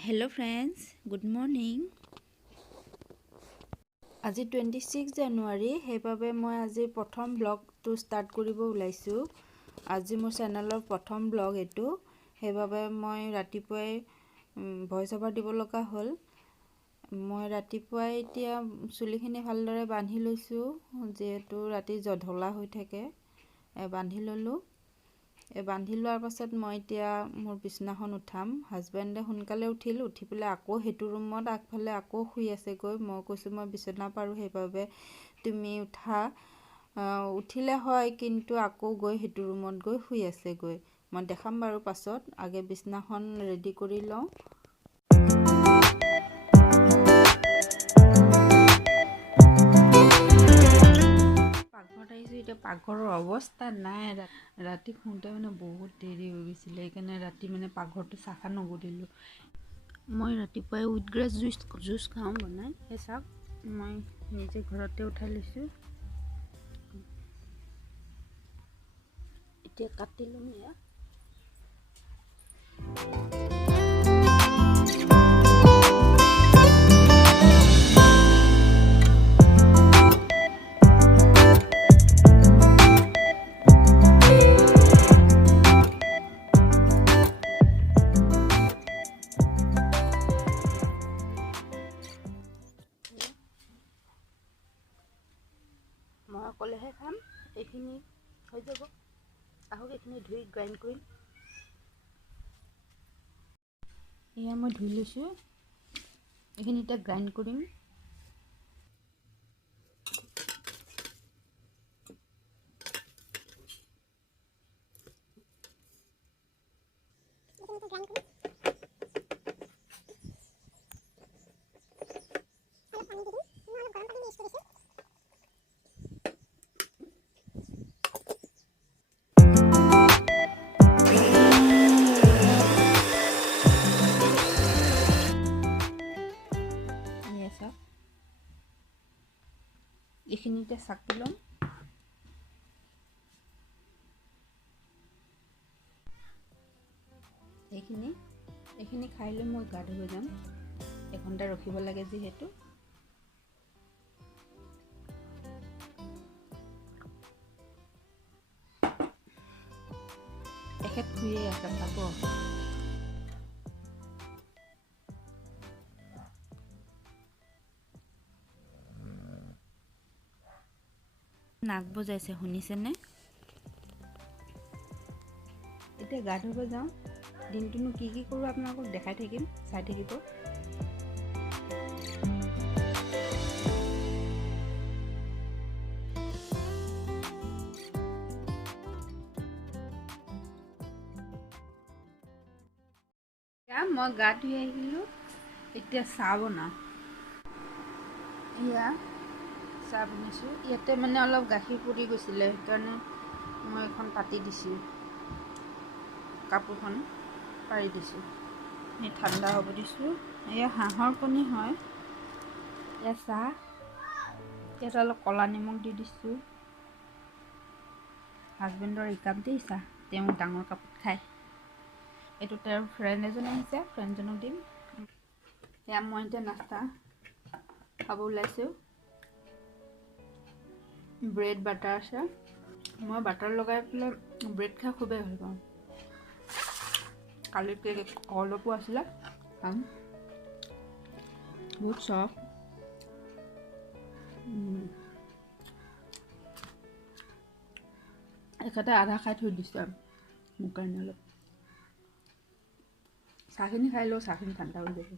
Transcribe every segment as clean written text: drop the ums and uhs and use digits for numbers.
Hello friends, good morning. আজি 26 জানুৱাৰী সেইবাবে মই আজি প্ৰথম ব্লগটো ষ্টাৰ্ট কৰিব ওলাইছো। আজি মোৰ চেনেলৰ প্ৰথম ব্লগ এটো সেইবাবে মই ৰাতিপুৱাই ভয়েস ওভাৰ দিব লগা হ'ল। মই ৰাতিপুৱাই এতিয়া চুলিখিনি ভালদৰে বান্ধি লৈছো যেহেতু ৰাতি জধলা হৈ থাকে বান্ধি ললো। বান্ধি লোৱাৰ পাছত মই এতিয়া মোৰ বিছনাখন উঠাম। হাজবেণ্ডে সোনকালে উঠিল, উঠি পেলাই আকৌ হেতু ৰুমত আগফালে আকৌ শুই আছে গৈ। মই কৈছো মই বিছনা পাৰো সেইবাবে তুমি উঠা। উঠিলে হয় কিন্তু আকৌ গৈ হেতু ৰুমত গৈ শুই আছে গৈ। মই দেখাম বাৰু পাছত। আগে বিছনাখন ৰেডি কৰি লওঁ। এতিয়া পাকঘৰৰ অৱস্থা নাই। ৰাতি শুতে মানে বহুত দেৰি হৈ গৈছিল, সেইকাৰণে ৰাতি মানে পাকঘৰটো চাফা নকৰিলোঁ। মই ৰাতিপুৱাই উইটগ্ৰাছ জুচ খাওঁ বনাই, সেই চাওক মই নিজে ঘৰতে উঠাই লৈছোঁ। এতিয়া কাটি ল'ম এয়া। মই অকলেহে খাম, এইখিনি হৈ যাব। আহক এইখিনি ধুই গ্ৰাইণ্ড কৰিম। এয়া মই ধুই লৈছোঁ, এইখিনি এতিয়া গ্ৰাইণ্ড কৰিম। এইখিনিতে চাকি ল'ম। এইখিনি খাই লৈ মই গা ধুব যাম। এঘণ্টা ৰখিব লাগে যিহেতু। এখেত শুয়ে আছে, চাব। নাক বজাইছে, শুনিছেনে? এতিয়া গা ধুব যাওঁ। দিনটোনো কি কৰোঁ আপোনালোকক দেখাই থাকিম, চাই থাকিব। মই গা ধুই আহিলোঁ, এতিয়া চাহ বনাওঁ। এয়া চাহ বনাইছোঁ। ইয়াতে মানে অলপ গাখীৰ পৰি গৈছিলে, সেইকাৰণে মই এখন পাতি দিছোঁ, কাপোৰখন পাৰি দিছোঁ। এই ঠাণ্ডা হ'ব দিছোঁ। এয়া হাঁহৰ কণী হয়। এয়া চাহ, ইয়াত অলপ ক'লা নিমখ দি দিছোঁ। হাজবেণ্ডৰ একাপেই চাহ, তেওঁ ডাঙৰ কাপত খায়। এইটো তেওঁৰ ফ্ৰেণ্ড এজন আহিছে, ফ্ৰেণ্ডজনক দিম। এয়া মই এতিয়া নাস্তা খাব ওলাইছোঁ। ব্ৰেড বাটাৰ আছে। মই বাটাৰ লগাই পেলাই ব্ৰেড খাই খুবেই ভাল পাওঁ। কালি কেক অলপো আছিলে, বহুত চফ্ট। এখেতে আধা খাই থৈ দিছে মোৰ কাৰণে অলপ। চাহখিনি খাই লওঁ, চাহখিনি ঠাণ্ডা হৈ যাব।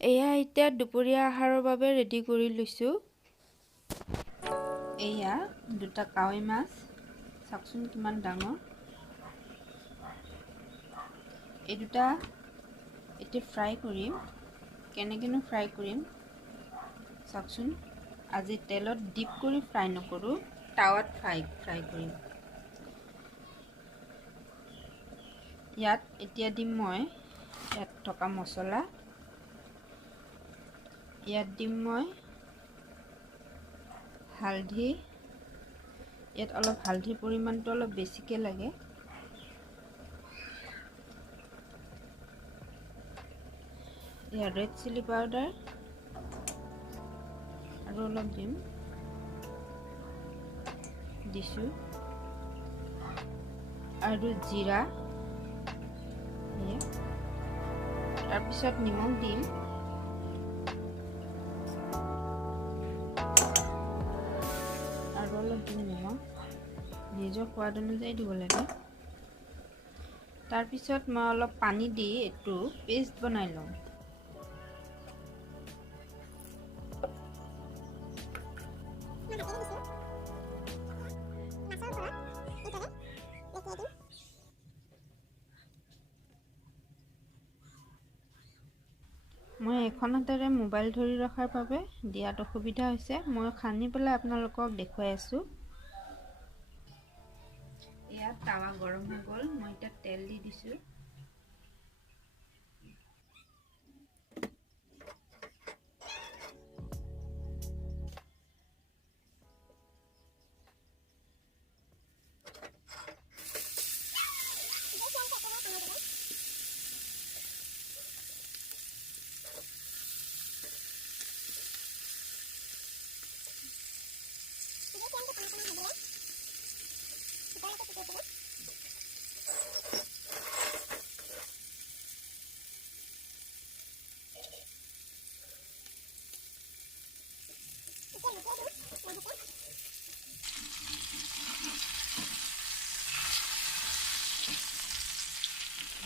এয়া এতিয়া দুপৰীয়া আহাৰৰ বাবে ৰেডি কৰি লৈছোঁ। এয়া দুটা কাৱৈ মাছ, চাওকচোন কিমান ডাঙৰ। এই দুটা এতিয়া ফ্ৰাই কৰিম। কেনেকৈনো ফ্ৰাই কৰিম চাওকচোন। আজি তেলত ডিপ কৰি ফ্ৰাই নকৰোঁ, টাৱাত ফ্ৰাই কৰিম। ইয়াত এতিয়া দিম মই ইয়াত থকা মছলা। ইয়াত দিম মই হালধি। ইয়াত অলপ হালধিৰ পৰিমাণটো অলপ বেছিকৈ লাগে। এয়া ৰেড চিলি পাউডাৰ আৰু অলপ দিছোঁ আৰু জিৰা, তাৰপিছত নিমখ দিম। আৰু অলপ দিম নিমখ, নিজৰ সোৱাদ অনুযায়ী দিব লাগে। তাৰপিছত মই অলপ পানী দি এইটো পেষ্ট বনাই লওঁ। মই এখন হাতেৰে মোবাইল ধৰি ৰখাৰ বাবে দিয়াত অসুবিধা হৈছে। মই সানি পেলাই আপোনালোকক দেখুৱাই আছোঁ। এয়া তাৱা গৰম হৈ গ'ল, মই এতিয়া তেল দি দিছোঁ।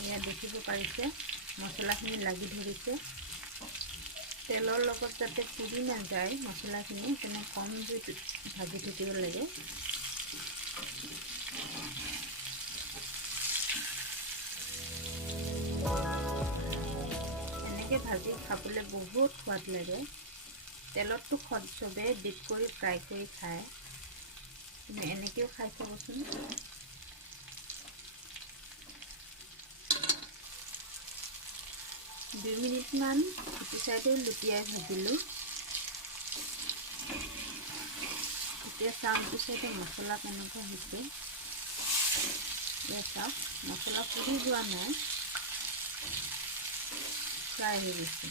এয়া দেখিব পাৰিছে মছলাখিনি লাগি ধৰিছে। তেলৰ লগত যাতে পুৰি নাযায় মছলাখিনি, তেনে কম জুইত ভাজি থাকিব লাগে। এনেকৈ ভাজি খাবলৈ বহুত সোৱাদ লাগে। তেলততো চবেই ডিপ কৰি ফ্ৰাই কৰি খায়, কিন্তু এনেকৈও খাই চাবচোন। দুই মিনিটমান ইটো চাইডে লুটিয়াই ভাজিলোঁ। এতিয়া চাওঁ ইটো চাইডে মছলা কেনেকুৱা হৈছে। এতিয়া চাওক মছলা পুৰি যোৱা নাই, ফ্ৰাই হৈ গৈছে।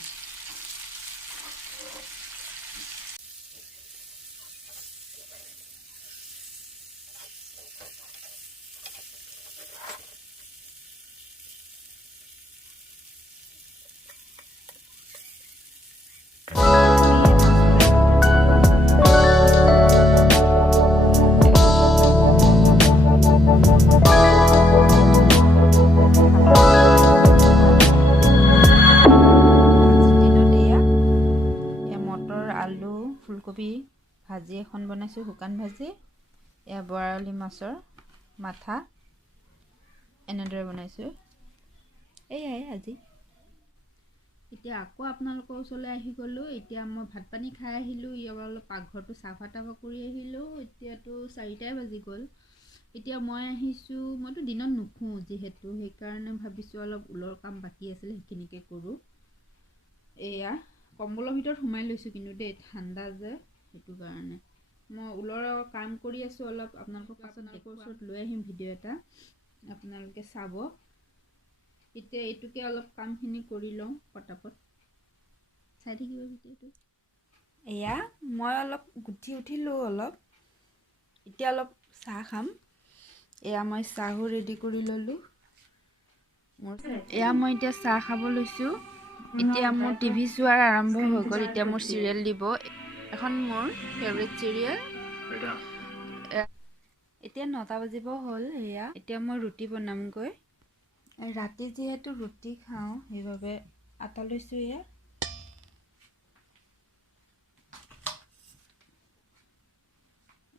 ফুলকবি ভাজি এখন বনাইছোঁ, শুকান ভাজি। এয়া বৰালি মাছৰ মাথা এনেদৰে বনাইছোঁ। এয়াই আজি। এতিয়া আকৌ আপোনালোকৰ ওচৰলৈ আহি গ'লোঁ। এতিয়া মই ভাত পানী খাই আহিলোঁ, অলপ পাকঘৰটো চাফা তাফা কৰি আহিলোঁ। এতিয়াতো 4টাই বাজি গ'ল। এতিয়া মই আহিছোঁ, মইতো দিনত নুশুওঁ যিহেতু, সেইকাৰণে ভাবিছোঁ অলপ ঊলৰ কাম বাকী আছিলে সেইখিনিকে কৰোঁ। এয়া কম্বলৰ ভিতৰত সোমাই লৈছোঁ কিন্তু দেই, ঠাণ্ডা যে, সেইটো কাৰণে মই ঊলৰ কাম কৰি আছোঁ। অলপ আপোনালোকৰ ওচৰত লৈ আহিম ভিডিঅ' এটা, আপোনালোকে চাব। এতিয়া এইটোকে অলপ কামখিনি কৰি লওঁ পটাপট, চাই থাকিব ভিডিঅ'টো। এয়া মই অলপ গুঠি উঠিলোঁ অলপ, এতিয়া অলপ চাহ খাম। এয়া মই চাহো ৰেডি কৰি ল'লোঁ। এয়া মই এতিয়া চাহ খাব লৈছোঁ। এতিয়া মোৰ টিভি চোৱাৰ আৰম্ভ হৈ গ'ল। এতিয়া মোৰ চিৰিয়েল দিব, এখন মোৰ ফেভৰেট চিৰিয়েল। এতিয়া 9টা বাজিব হ'ল। এয়া এতিয়া মই ৰুটি বনামগৈ। ৰাতি যিহেতু ৰুটি খাওঁ সেইবাবে আটা লৈছোঁ।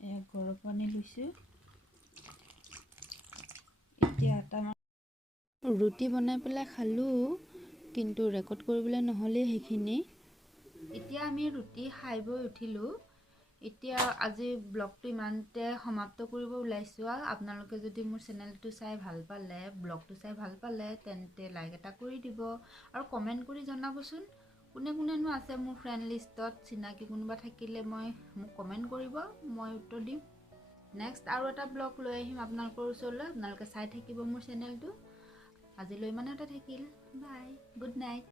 এয়া গৰম পানী লৈছোঁ। এতিয়া আটা ৰুটি বনাই পেলাই খালোঁ, কিন্তু ৰেকৰ্ড কৰিবলৈ নহ'লে সেইখিনি। এতিয়া আমি ৰুটি খাই বৈ উঠিলোঁ। এতিয়া আজি ব্লগটো ইমানতে সমাপ্ত কৰিব ওলাইছোঁ। আপোনালোকে যদি মোৰ চেনেলটো চাই ভাল পালে, ব্লগটো চাই ভাল পালে, তেন্তে লাইক এটা কৰি দিব আৰু কমেণ্ট কৰি জনাবচোন কোনেনো আছে মোৰ ফ্ৰেণ্ড লিষ্টত। চিনাকি কোনোবা থাকিলে মোক কমেণ্ট কৰিব, মই উত্তৰ দিম। নেক্সট আৰু এটা ব্লগ লৈ আহিম আপোনালোকৰ ওচৰলৈ। আপোনালোকে চাই থাকিব মোৰ চেনেলটো। আজিলৈ ইমানতে থাকিল। বাই, গুড নাইট।